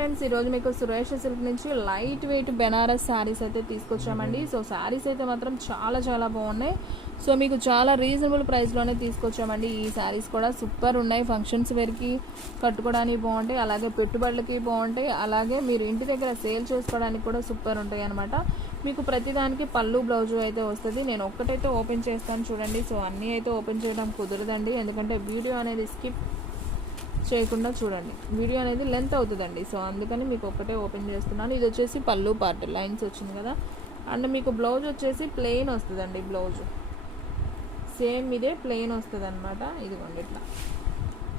Friends, ఈరోజు మీకు Suresh silk నుంచి లైట్ వెయిట్ బెనారస్ శారీస్ అయితే తీసుకొచ్చామండి. సో శారీస్ అయితే మాత్రం చాలా బాగున్నాయి. సో మీకు చాలా రీజనబుల్ ప్రైస్లోనే తీసుకొచ్చామండి. ఈ శారీస్ కూడా సూపర్ ఉన్నాయి. ఫంక్షన్స్ వేర్కి కట్టుకోవడానికి బాగుంటాయి, అలాగే పెట్టుబడులకి బాగుంటాయి, అలాగే మీరు ఇంటి దగ్గర సేల్ చేసుకోవడానికి కూడా సూపర్ ఉంటాయి అనమాట. మీకు ప్రతిదానికి పళ్ళు బ్లౌజు అయితే వస్తుంది. నేను ఒక్కటైతే ఓపెన్ చేస్తాను చూడండి. సో అన్నీ అయితే ఓపెన్ చేయడం కుదరదండి, ఎందుకంటే వీడియో అనేది స్కిప్ చేయకుండా చూడండి. వీడియో అనేది లెంత్ అవుతుందండి. సో అందుకని మీకు ఒక్కటే ఓపెన్ చేస్తున్నాను. ఇది వచ్చేసి పళ్ళు పార్ట్ లైన్స్ వచ్చింది కదా. అండ్ మీకు బ్లౌజ్ వచ్చేసి ప్లెయిన్ వస్తుందండి. బ్లౌజ్ సేమ్ ఇదే ప్లెయిన్ వస్తుంది అనమాట. ఇదిగోండి ఇట్లా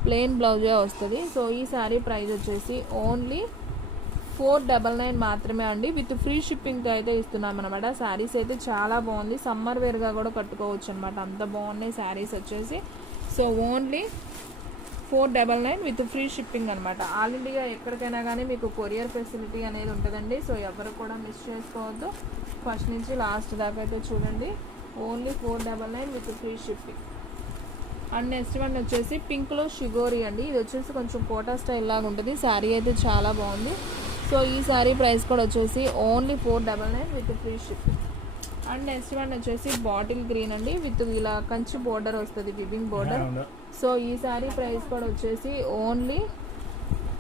ప్లెయిన్ బ్లౌజే వస్తుంది. సో ఈ శారీ ప్రైస్ వచ్చేసి ఓన్లీ 499 మాత్రమే అండి. విత్ ఫ్రీ షిప్పింగ్తో అయితే ఇస్తున్నాం అనమాట. శారీస్ అయితే చాలా బాగుంది. సమ్మర్ వేర్గా కూడా కట్టుకోవచ్చు అనమాట. అంత బాగున్నాయి శారీస్ వచ్చేసి. So only 499 with free shipping అనమాట. ఆల్ ఇండియా ఎక్కడికైనా కానీ మీకు కొరియర్ ఫెసిలిటీ అనేది ఉంటుందండి. సో ఎవరు కూడా మిస్ చేసుకోవద్దు. ఫస్ట్ నుంచి లాస్ట్ దాకా అయితే చూడండి. Only 499 with free shipping. And next one వచ్చేసి పింక్లో షిగోరి అండి. ఇది వచ్చేసి కొంచెం కోటా స్టైల్ లాగా ఉంటుంది. శారీ అయితే చాలా బాగుంది. సో ఈ శారీ ప్రైస్ కూడా వచ్చేసి only 499 with free shipping. And next one వచ్చేసి బాటిల్ గ్రీన్ అండి, విత్ ఇలా కంచి బోర్డర్ వస్తుంది, వివింగ్ బోర్డర్. సో ఈ శారీ ప్రైస్ కూడా వచ్చేసి ఓన్లీ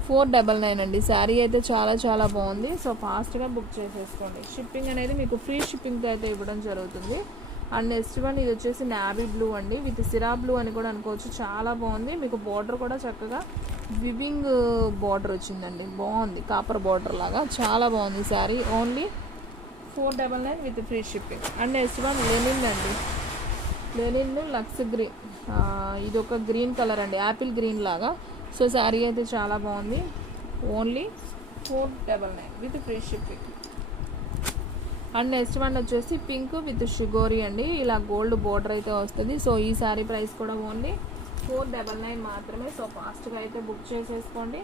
499 అండి. శారీ అయితే చాలా బాగుంది. సో ఫాస్ట్గా బుక్ చేసేసుకోండి. షిప్పింగ్ అనేది మీకు ఫ్రీ షిప్పింగ్తో అయితే ఇవ్వడం జరుగుతుంది. అండ్ నెక్స్ట్ వన్ ఇది వచ్చేసి నావీ బ్లూ అండి, విత్ సిరా బ్లూ అని కూడా అనుకోవచ్చు. చాలా బాగుంది. మీకు బోర్డర్ కూడా చక్కగా వివింగ్ బోర్డర్ వచ్చిందండి. బాగుంది, కాపర్ బోర్డర్ లాగా చాలా బాగుంది sari. Only 499 with free shipping. And next one linen అండి. లెనిన్ లక్స్ గ్రీన్, ఇది ఒక గ్రీన్ కలర్ అండి, యాపిల్ గ్రీన్ లాగా. సో శారీ అయితే చాలా బాగుంది. Only 499 with free shipping. And next one వచ్చేసి పింక్ విత్ షిగోరి అండి, ఇలా గోల్డ్ బోర్డర్ అయితే వస్తుంది. సో ఈ శారీ ప్రైస్ కూడా ఓన్లీ 499 మాత్రమే. సో ఫాస్ట్గా అయితే బుక్ చేసేసుకోండి.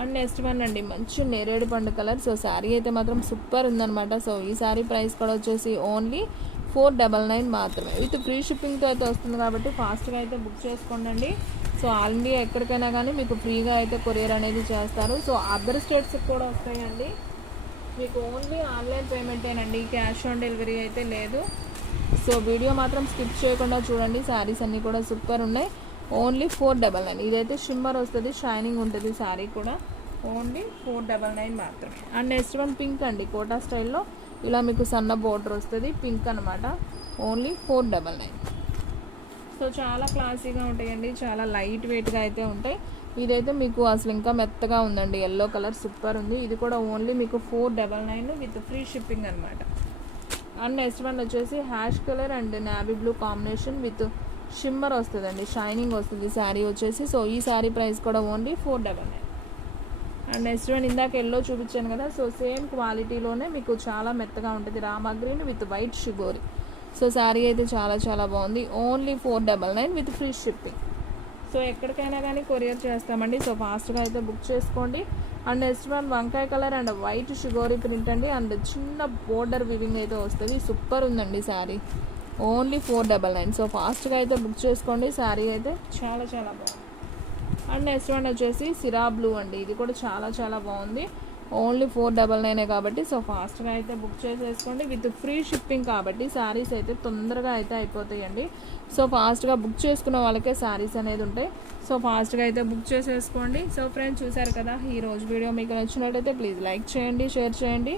అండ్ నెక్స్ట్ వన్ అండి, మంచి నేరేడు పండు కలర్. సో శారీ అయితే మాత్రం సూపర్ ఉందనమాట. సో ఈ శారీ ప్రైస్ కూడా వచ్చేసి ఓన్లీ 499 మాత్రమే. విత్ ఫ్రీ షిప్పింగ్తో అయితే వస్తుంది కాబట్టి ఫాస్ట్గా అయితే బుక్ చేసుకోండి. సో ఆల్ ఇండియా ఎక్కడికైనా కానీ మీకు ఫ్రీగా అయితే కొరియర్ అనేది చేస్తారు. సో అదర్ స్టేట్స్కి కూడా వస్తాయండి. మీకు ఓన్లీ ఆన్లైన్ పేమెంటేనండి, క్యాష్ ఆన్ డెలివరీ అయితే లేదు. సో వీడియో మాత్రం స్కిప్ చేయకుండా చూడండి. శారీస్ అన్నీ కూడా సూపర్ ఉన్నాయి. ఓన్లీ 499. ఇదైతే షిమ్మర్ వస్తుంది, షైనింగ్ ఉంటుంది శారీ కూడా. ఓన్లీ 499 మాత్రమే. అండ్ నెక్స్ట్ వన్ పింక్ అండి, కోటా స్టైల్లో ఇలా మీకు సన్న బోర్డర్ వస్తుంది, పింక్ అనమాట. ఓన్లీ 499. సో చాలా క్లాసీగా ఉంటాయండి, చాలా లైట్ వెయిట్గా అయితే ఉంటాయి. ఇదైతే మీకు అసలు ఇంకా మెత్తగా ఉందండి, ఎల్లో కలర్ సూపర్ ఉంది. ఇది కూడా ఓన్లీ మీకు 499 విత్ ఫ్రీ షిప్పింగ్ అనమాట. అండ్ నెక్స్ట్ వన్ వచ్చేసి ash colour and navy blue combination with shimmer వస్తుందండి, షైనింగ్ వస్తుంది శారీ వచ్చేసి. సో ఈ శారీ ప్రైస్ కూడా ఓన్లీ 499. అండ్ నెక్స్ట్ వన్ ఇందాక ఎల్లో చూపించాను కదా. సో సేమ్ క్వాలిటీలోనే మీకు చాలా మెత్తగా ఉంటుంది, రామా గ్రీన్ విత్ వైట్ షిగోరి. సో శారీ అయితే చాలా బాగుంది. Only 499 with free shipping. So ఎక్కడికైనా కానీ కొరియర్ చేస్తామండి. సో ఫాస్ట్గా అయితే బుక్ చేసుకోండి. అండ్ నెక్స్ట్ వన్ వంకాయ కలర్ అండ్ వైట్ షిగోరి ప్రింట్ అండి, అండ్ చిన్న బోర్డర్ వివింగ్ అయితే వస్తుంది. సూపర్ ఉందండి శారీ. ఓన్లీ 499. సో ఫాస్ట్గా అయితే బుక్ చేసుకోండి. శారీ అయితే చాలా బాగుంది. అండ్ నెక్స్ట్ వన్ వచ్చేసి సిరా బ్లూ అండి, ఇది కూడా చాలా బాగుంది. ఓన్లీ 499 కాబట్టి సో ఫాస్ట్గా అయితే బుక్ చేసేసుకోండి. విత్ ఫ్రీ షిప్పింగ్ కాబట్టి శారీస్ అయితే తొందరగా అయితే అయిపోతాయండి. సో ఫాస్ట్గా బుక్ చేసుకున్న వాళ్ళకే శారీస్ అనేది ఉంటాయి. సో ఫాస్ట్గా అయితే బుక్ చేసేసుకోండి. సో ఫ్రెండ్స్, చూసారు కదా, ఈరోజు వీడియో మీకు నచ్చినట్లయితే ప్లీజ్ లైక్ చేయండి, షేర్ చేయండి,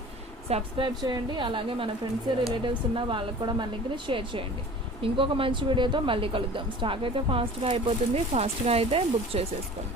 సబ్స్క్రైబ్ చేయండి. అలాగే మన ఫ్రెండ్స్ రిలేటివ్స్ ఉన్న వాళ్ళకి కూడా మన లింక్ని షేర్ చేయండి. ఇంకొక మంచి వీడియోతో మళ్ళీ కలుద్దాం. స్టాక్ అయితే ఫాస్ట్గా అయిపోతుంది. ఫాస్ట్గా అయితే బుక్ చేసేసుకోండి.